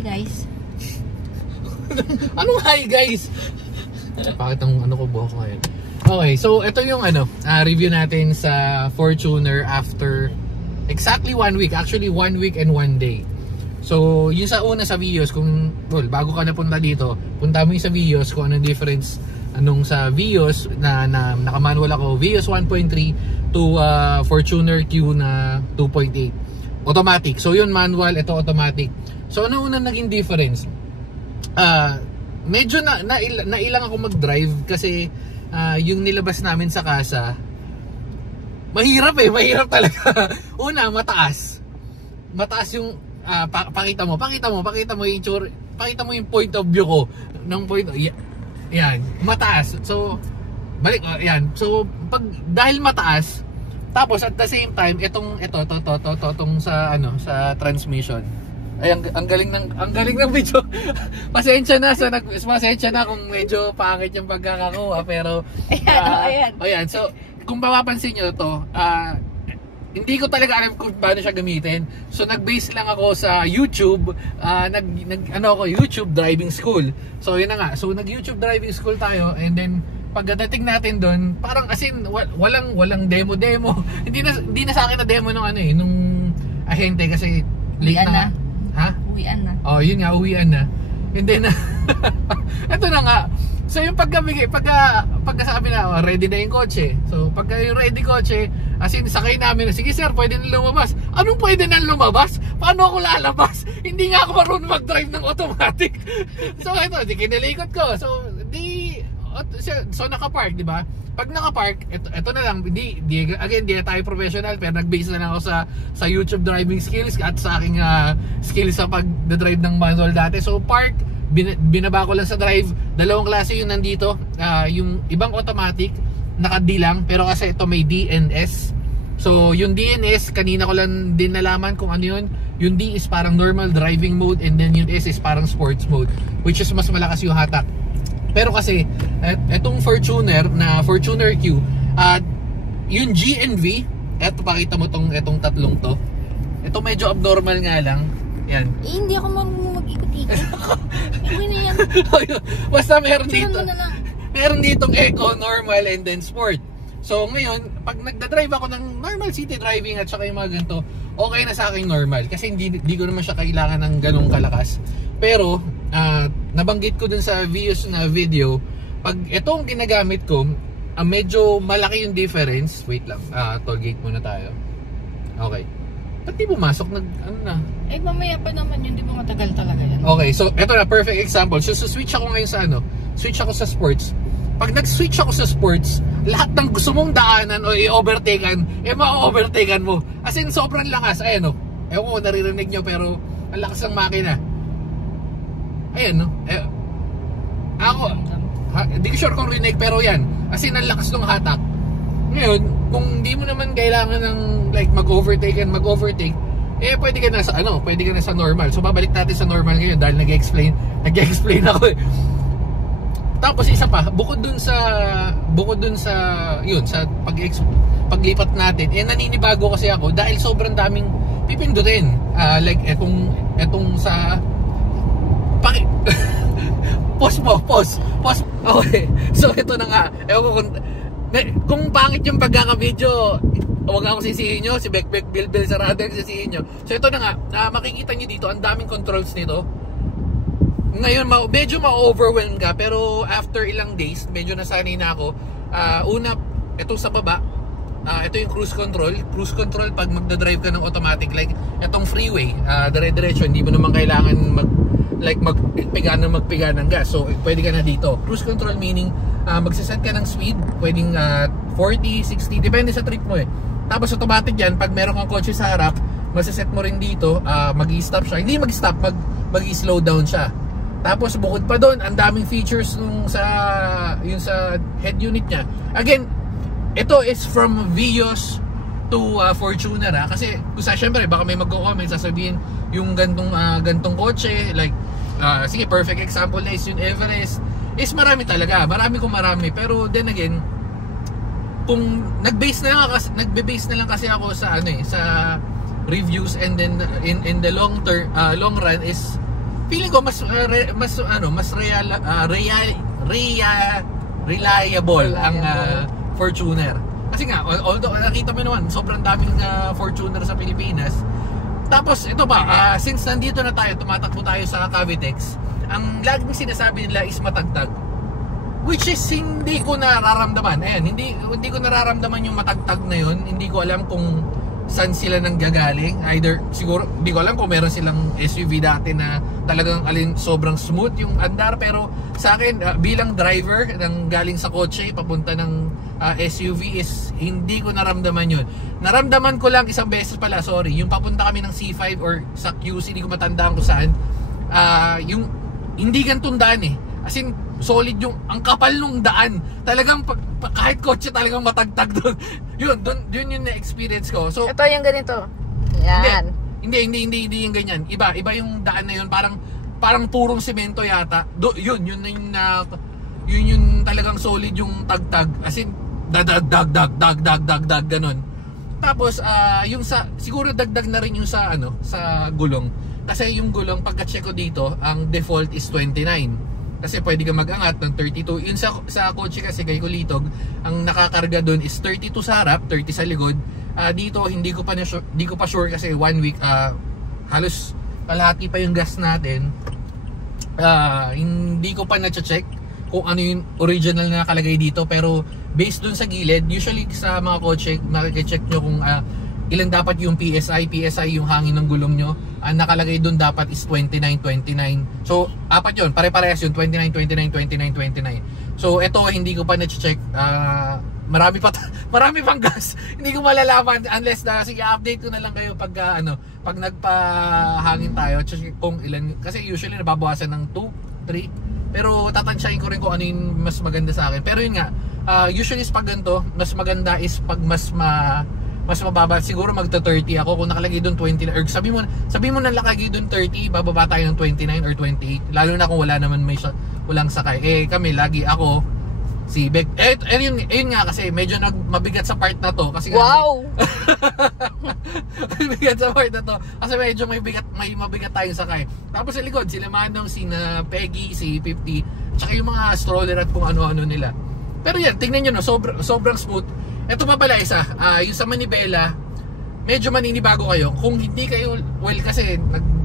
Hi guys. Anong hi guys? Bakit ang ano ko buhok ngayon? Okay, so ito yung review natin sa Fortuner after exactly 1 week. Actually 1 week and 1 day. So yung sa una sa Vios, kung bago ka napunta dito, punta mo yung sa Vios kung anong difference anong sa Vios na naka-manual ako, Vios 1.3 to Fortuner Q na 2.8 automatic. So yun manual, ito automatic. So ano unang naging difference? Medyo nailang ako mag-drive kasi yung nilabas namin sa casa mahirap talaga. Una, mataas yung pakita mo yung point of view ko ng yan, mataas. So balik yan. So dahil mataas, tapos at the same time itong sa sa transmission. Ay, ang galing ng video. Pasensya na kung medyo pangit yung pagkakakuha, pero ayan. So kung mapapansin niyo to, hindi ko talaga alam kung paano siya gamitin. So nag-base lang ako sa YouTube, YouTube driving school. So yun na nga. So nag-YouTube driving school tayo, and then pagdating natin doon, parang as in walang demo. hindi na sa akin na demo nung ahente kasi late na. Ha? Uwian na. Oh, yun nga, uwian na. And then ito na nga. So yung pagkasabi na ready na yung kotse. So pagka yung ready kotse, as in sakay namin na, sige sir, pwede na lumabas. Anong pwede na lumabas? Paano ako lalabas? Hindi nga ako marunong mag-drive ng automatic. So ito, di kinalikot ko. So naka-park, di ba? Pag naka-park, ito na lang, again, di tayo professional, pero nag-base na lang ako sa YouTube driving skills at sa aking skills sa pag-drive ng manual dati. So park, binaba ko lang sa drive. Dalawang klase yung nandito, yung ibang automatic, naka-D lang, pero kasi ito may DNS. So yung DNS, kanina ko lang din nalaman kung ano yun. Yung D is parang normal driving mode, and then yung S is parang sports mode, which is mas malakas yung hatak. Pero kasi etong Fortuner na Fortuner Q, yung GNV, eto pakita mo etong tatlong to. Ito medyo abnormal nga lang. Yan. Hindi ako mag-ikot-ikot. Hindi na yan. Basta meron ditong Eco, Normal, and then Sport. So ngayon, pag nagda-drive ako ng normal city driving at saka yung mga ganito, okay na sa akin normal. Kasi hindi ko naman siya kailangan ng ganong kalakas. Pero nabanggit ko dun sa Vios na video, pag itong ginagamit ko, medyo malaki yung difference. Wait lang, toll gate muna tayo. Okay. Ba't di pumasok? Mamaya pa naman yun, di ba matagal talaga yan? Okay, so ito na, perfect example. So switch ako ngayon sa switch ako sa sports. Pag nag-switch ako sa sports, lahat ng gusto mong daanan o i-overtaken, ma-overtaken mo. As in, sobrang lakas. Ayan ewan ko, naririnig nyo, pero ang lakas ng makina. Ayan ako, hindi ko sure kung rinig, pero yan, as in ang lakas ng hatak. Ngayon, kung hindi mo naman kailangan ng like mag-overtake, pwede ka na sa normal. So babalik natin sa normal ngayon dahil nag-explain ako Tapos isa pa, bukod dun sa yun, sa paglipat natin, naninibago kasi ako dahil sobrang daming pipindutin. Like etong sa pause. Okay. So ito na nga. Ewan ko kung pangit yung pagkaka-video, huwag akong sisihin nyo. Si Bekbek Bilbil Sarada yung sisihin nyo. So ito na nga, makikita nyo dito, ang daming controls nito. Ngayon, medyo ma-overwhelm ka, pero after ilang days, medyo nasanay na ako. Una, ito sa baba, ito yung cruise control. Cruise control pag magdadrive ka ng automatic, like itong freeway, dire-diretso, hindi mo naman kailangan magpiga ng gas. So pwede ka na dito. Cruise control meaning magsiset ka ng speed, pwedeng 40, 60, depende sa trip mo Tapos automatic yan, pag meron kang kotse sa harap, magsiset mo rin dito, mag-i-stop siya. Hindi mag-stop, mag-i-slow down siya. Tapos bukod pa doon, ang daming features yung sa head unit niya. Again, ito is from Vios to Fortuner kasi syempre baka may mag-comment, sasabihin yung gantong kotse, like sige, perfect example na is yung Everest, is marami talaga, marami, pero then again, kung nagbe-base na lang kasi ako sa sa reviews, and then in the long run is feeling ko mas reliable ang Fortuner. Kasi nga, although nakita mo naman, sobrang daming Fortuner sa Pilipinas. Tapos ito pa, since nandito na tayo, tumatakbo tayo sa Cavitex, ang laging sinasabi nila is matagtag. Which is hindi ko nararamdaman. Ayan, hindi ko nararamdaman yung matagtag na yun. Hindi ko alam kung saan sila nanggagaling. Either, siguro, hindi ko alam kung meron silang SUV dati na talagang sobrang smooth yung andar. Pero sa akin, bilang driver ng galing sa kotse, papunta ng SUV is hindi ko naramdaman yun. Naramdaman ko lang isang beses pala, sorry, yung papunta kami ng C5 or sa QC, hindi ko matandaan kung saan. Yung hindi gantong daan eh. As in, solid yung, ang kapal nung daan. Talagang, kahit kotse talagang matagtag doon. Yun yung na-experience ko. So, ito yung ganito. Yan. Hindi yung ganyan. Iba yung daan na yun. Parang purong semento yata. Yun yung talagang solid yung tagtag. As in, dag, ganun. Tapos, yung siguro dagdag na rin yung sa gulong. Kasi yung gulong, pagka-check ko dito, ang default is 29. Kasi pwede ka mag-angat ng 32. Yun sa kotse kasi kay Kulitog, ang nakakarga doon is 32 sa harap, 30 sa likod. Dito hindi ko pa sure kasi 1 week halos kalahati pa yung gas natin. Hindi ko pa na-check kung ano yung original na nakalagay dito, pero based doon sa gilid, usually sa mga kotse makike-check nyo kung ilan dapat yung PSI yung hangin ng gulong nyo. Ang nakalagay doon dapat is 29. So, apat yun. Pare-parehas yun. 29. So, ito hindi ko pa na-check. Marami pang gas. Hindi ko malalaman unless na sige, update ko na lang kayo pag nagpahangin tayo. Kung ilan, kasi usually nababawasan ng 2, 3. Pero tatansyahin ko rin kung ano yung mas maganda sa akin. Pero yun nga, usually pag ganito, mas maganda is pag mas mababa, siguro magta-30 ako. Kung nakalagay doon 29 or sabi mo na nakalagay doon 30, bababa tayo ng 29 or 28, lalo na kung wala naman walang sakay. Kami lagi ako si Beck. Yun nga kasi medyo mabigat sa part na to kasi wow. mabigat sa part na to kasi medyo may mabigat tayong sakay. Tapos sa likod sila Manong, sina Peggy, si 50, tsaka yung mga stroller at kung ano-ano nila. Pero yan, tingnan nyo, no, sobrang smooth. Ito pa pala isa, yung sa Manibela, medyo maninibago kayo. Kung hindi kayo, kasi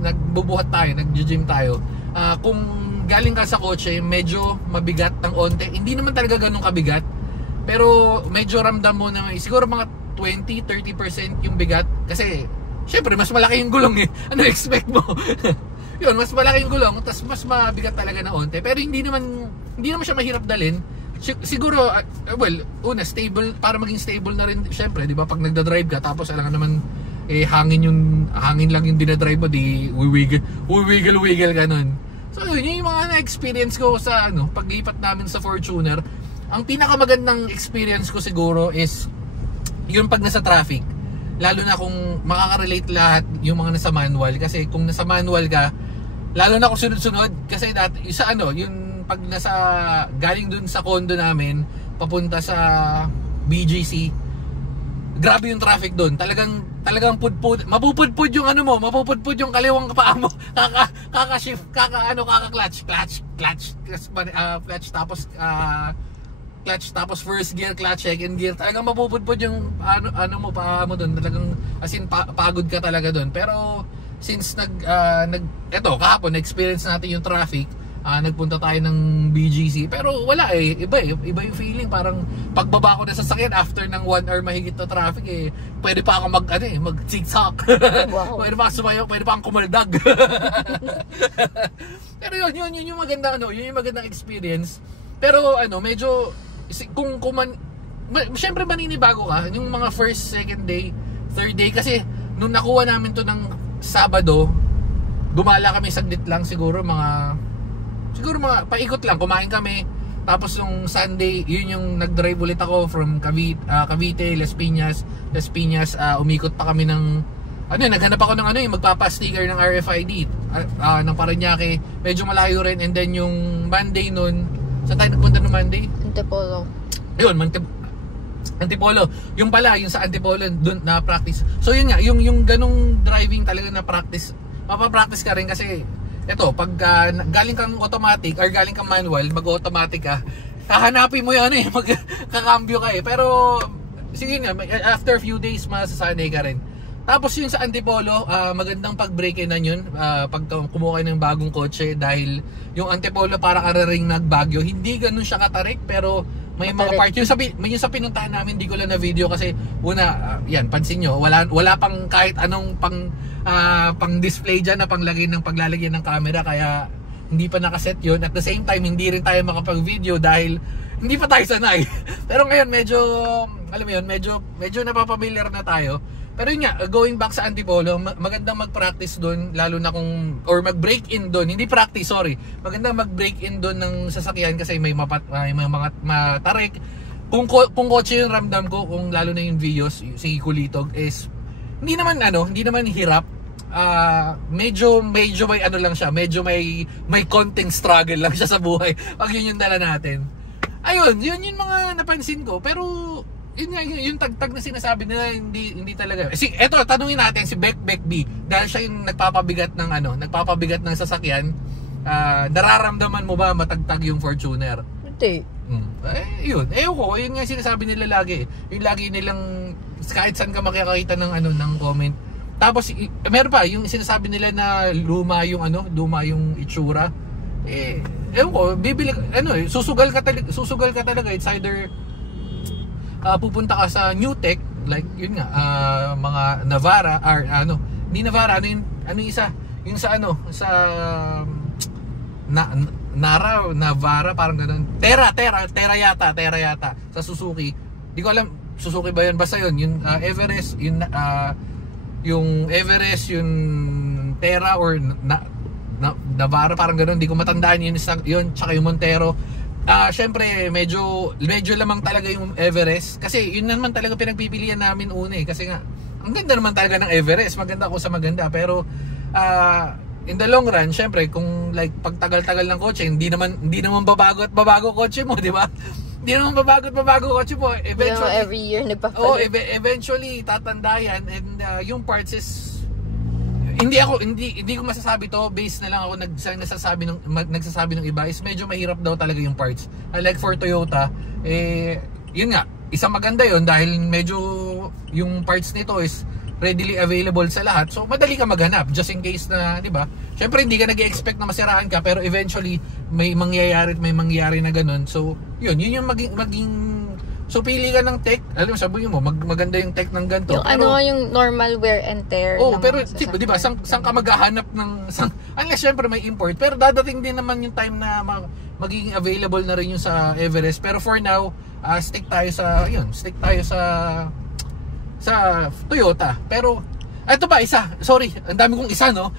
nagbubuhat tayo, nag-gym tayo. Kung galing ka sa kotse, medyo mabigat ng onte. Hindi naman talaga ganun kabigat. Pero medyo ramdam mo na siguro mga 20-30% yung bigat. Kasi, syempre, mas malaki yung gulong eh. Ano expect mo? Yun, mas malaki yung gulong, tapos mas mabigat talaga ng onte. Pero hindi naman siya mahirap dalhin. Siguro, una, stable, para maging stable na rin, syempre, di ba, pag nagda-drive ka, tapos alam ka naman, hangin lang yung dinadrive mo, di, wiggle ka nun. So, yun yung mga na-experience ko sa, pag-ipat namin sa Fortuner. Ang pinakamagandang experience ko siguro is, yung pag nasa traffic, lalo na kung makaka-relate lahat yung mga nasa manual, kasi kung nasa manual ka, lalo na kung sunod-sunod, kasi dati, yung pag galing dun sa condo namin papunta sa BGC, grabe yung traffic dun. Talagang mapupudpud yung mapupudpud yung kaliwang paa mo. Kaka-shift, kaka-clutch, tapos clutch, tapos first gear, clutch, second gear. Talagang mapupudpud yung paa mo dun. Talagang as in pagod ka talaga dun. Pero since eto kahapon na-experience natin yung traffic, nagpunta tayo ng BGC, pero wala iba yung feeling. Parang pagbaba ko na sa sasakyan after ng 1 hour mahigit na traffic, pwede pa ako mag-zigzag. Wow. Pwede pa ako sumayo, pwede pa akong kumaldag. Pero yun yung maganda, yun yung magandang experience. Pero medyo syempre maninibago ka yung mga first, second day, third day, kasi nung nakuha namin to ng Sabado, gumala kami saglit lang, siguro mga paikot lang, kumain kami. Tapos yung Sunday, yun yung nag-drive ulit ako from Cavite, Las Piñas, umikot pa kami ng naghanap ako ng yung magpapa-sticker ng RFID ng Parañaque, medyo malayo rin. And then yung Monday nun, saan tayo nagpunta ng Monday? Antipolo. Ayun, Antipolo. Yung pala, yung sa Antipolo dun na practice. So yun nga, yung ganong driving talaga na practice, mapapractice ka rin kasi ito, pag galing kang automatic or galing kang manual, mag-automatic ka, hahanapin mo yan magkakambyo ka Pero, sige nga, after a few days, masasanay ka rin. Tapos yung sa Antipolo, magandang pag-break-in na yun, pag kumuha ng bagong kotse, dahil yung Antipolo parang araring nagbagyo, hindi ganun siya katarik, pero may mga part yung sa pinuntahan namin, hindi ko lang na video kasi una, yan, pansin nyo, wala pang kahit anong pang display dyan na paglalagyan ng camera, kaya hindi pa nakaset yun. At the same time, hindi rin tayo makapag-video dahil hindi pa tayo sanay. Pero ngayon medyo, alam mo yun, medyo napapamilyar na tayo. Pero yun nga, going back sa Antipolo, magandang mag-practice doon, lalo na kung, or mag-break-in doon, hindi practice, sorry. Magandang mag-break-in doon ng sasakyan kasi may mga matarik. Kung kotse yung ramdam ko, kung lalo na yung Vios, si Kulitog, is hindi naman hirap. Medyo may lang siya, medyo may konting struggle lang siya sa buhay pag yun yung dala natin. Ayun, yun yung mga napansin ko. Pero yun nga, yung tagtag na sinasabi nila, hindi talaga. Eto, tanungin natin si Beck B, dahil siya yung nagpapabigat ng sasakyan. Nararamdaman mo ba matagtag yung Fortuner? Hindi. Yun nga yung sinasabi nila lagi. Yung lagi nilang kahit saan ka makikita ng comment. Tapos meron pa yung sinasabi nila na luma yung itsura. Ewan ko, bibili susugal ka talaga. It's either pupunta ka sa New Tech, like yun nga, mga Navara or hindi Navara, ano isa, yung sa Navara, parang ganun. Terra yata sa Suzuki. Di ko alam Suzuki ba yun, basta yun, yung Everest, yung Everest, yung Terra or Navara, parang gano'n, hindi ko matandaan yun, tsaka yung Montero. Syempre medyo lamang talaga yung Everest, kasi yun naman talaga pinagpipilian namin una kasi nga ang ganda naman talaga ng Everest, maganda ako sa maganda, pero in the long run, syempre kung like pagtagal-tagal ng kotse, hindi naman babago kotse mo, di ba? Hindi naman babago kotse mo. Eventually, every year nagpapalit. Eventually tatanda yan, and yung parts is hindi ko masasabi to, based na lang ako nagsasabi ng iba, is medyo mahirap daw talaga yung parts. Like for Toyota, yun nga, isang maganda yun dahil medyo yung parts nito is readily available sa lahat. So madali ka maghanap just in case na, di ba? Syempre hindi ka nag-expect na masiraan ka, pero eventually may mangyayari na ganun. So yun yung maging so pili ka ng tech, alam mo, sabihin mo maganda yung tech ng ganito. Yung pero, yung normal wear and tear. pero di ba, saan ka maghahanap ng unless syempre may import, pero dadating din naman yung time na magiging available na rin yung sa Everest. Pero for now, stick tayo sa Toyota. Pero ito ba isa? Sorry, ang dami kong isa, no?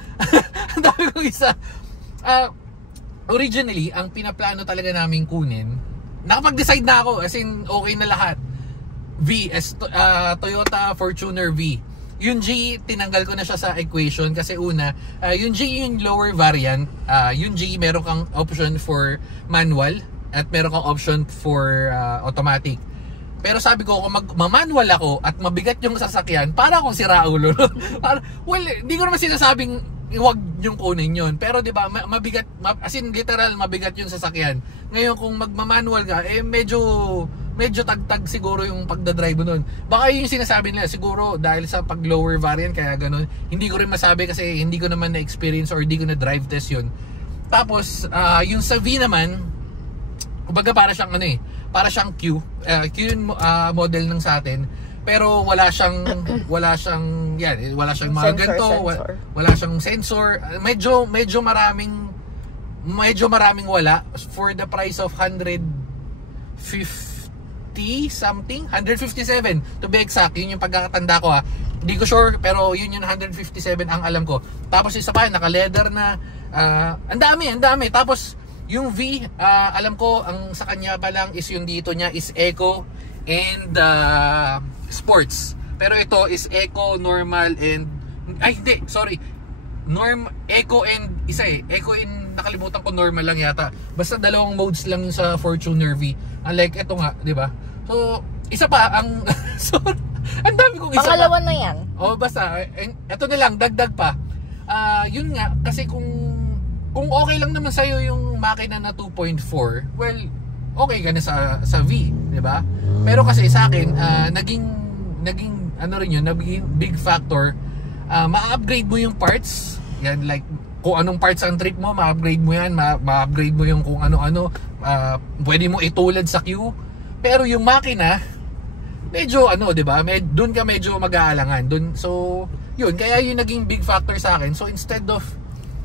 Ang dami kong isa. Originally, ang pinaplano talaga namin kunin, nakapag-decide na ako, as in okay na lahat. Toyota Fortuner V. Yung G, tinanggal ko na siya sa equation kasi una, yung G yung lower variant. Yung G, meron kang option for manual at meron kang option for automatic. Pero sabi ko, kung manual ako at mabigat yung sasakyan, para akong si Raulo. Well, hindi ko naman sinasabing huwag yung kunin yun. Pero di ba, mabigat, as in literal, mabigat yung sasakyan. Ngayon, kung magmamanual ka, medyo tagtag siguro yung pagdadrive nun. Baka yung sinasabi nila, siguro dahil sa pag lower variant, kaya ganun. Hindi ko rin masabi kasi hindi ko naman na-experience or hindi ko na-drive test yun. Tapos, yung sa V naman, kumbaga para siyang Q yung model ng sa atin, pero wala siyang mga sensor, ganito, wala siyang sensor, medyo maraming wala for the price of 150 something, 157 to be exact. Yun yung pagkakatanda ko, hindi ko sure, pero yun yung 157 ang alam ko. Tapos isa pa, naka leather na, ang dami. Tapos yung V, alam ko, ang sa kanya pa lang is yung dito niya is Eco and Sports. Pero ito is Eco, Normal, and Eco and Eco and nakalimutan ko, Normal lang yata. Basta dalawang modes lang yung sa Fortuner V. Unlike ito nga, di ba? So, isa pa ang ang dami kong isa pangalawa pa. na yan. Basta ito na lang, dagdag pa. Yun nga, kasi kung kung okay lang naman sa'yo yung makina na 2.4, well, okay ka na sa V, di ba? Pero kasi sa akin, naging ano rin yun, naging big factor, ma-upgrade mo yung parts, yan, like, kung anong parts ang trip mo, ma-upgrade mo yan, ma-upgrade mo yung kung ano-ano, pwede mo itulad sa queue. Pero yung makina, medyo ano, 'di ba? Doon ka medyo mag-aalangan. Doon, so, yun, kaya yung naging big factor sa akin. So instead of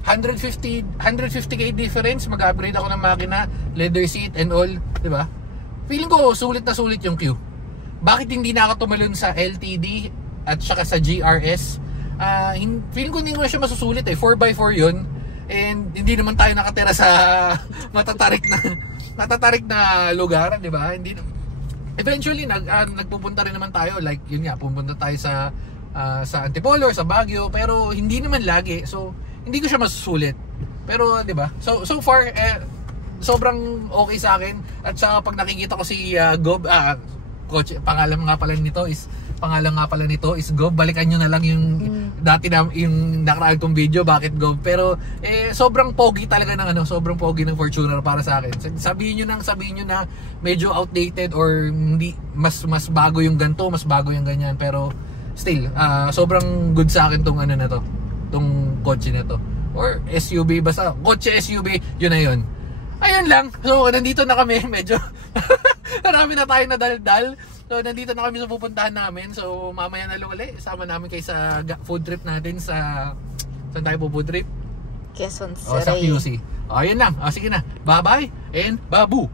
150k difference, mag-upgrade ako ng makina, leather seat and all, 'di ba? Feeling ko sulit na sulit yung queue. Bakit hindi na ako tumalon sa LTD at saka sa GRS? Feeling ko hindi mo siya masusulit eh. 4x4 yun. And hindi naman tayo nakatira sa matatarik na lugar, di ba? Hindi, eventually nagpupunta rin naman tayo, like yun nga, pupunta tayo sa Antipolo, sa Baguio, pero hindi naman lagi. So hindi ko siya masusulit. Pero di ba? So far sobrang okay sa akin. At saka pag nakikita ko si Gob, coach, pangalan nga pala nito is Gob. Balikan nyo na lang yung dati na yung nakaraan kong video, bakit Gob. Pero sobrang pogi talaga ng sobrang pogi ng Fortuner para sa akin. Sabihin nyo na medyo outdated or hindi, mas bago yung ganto, mas bago yung ganyan, pero still sobrang good sa akin tong tong kotse nito or SUV, basta kotse SUV, yun na yun. Ayun lang. So nandito na kami, medyo marami na tayo na daldal. So nandito na kami sa pupuntahan namin. So mamaya na lang ulit, sama namin kayo sa food trip natin sa saan tayo po food trip? Quezon Sa City. QC. Ayun lang. Sige na. Bye-bye and babu.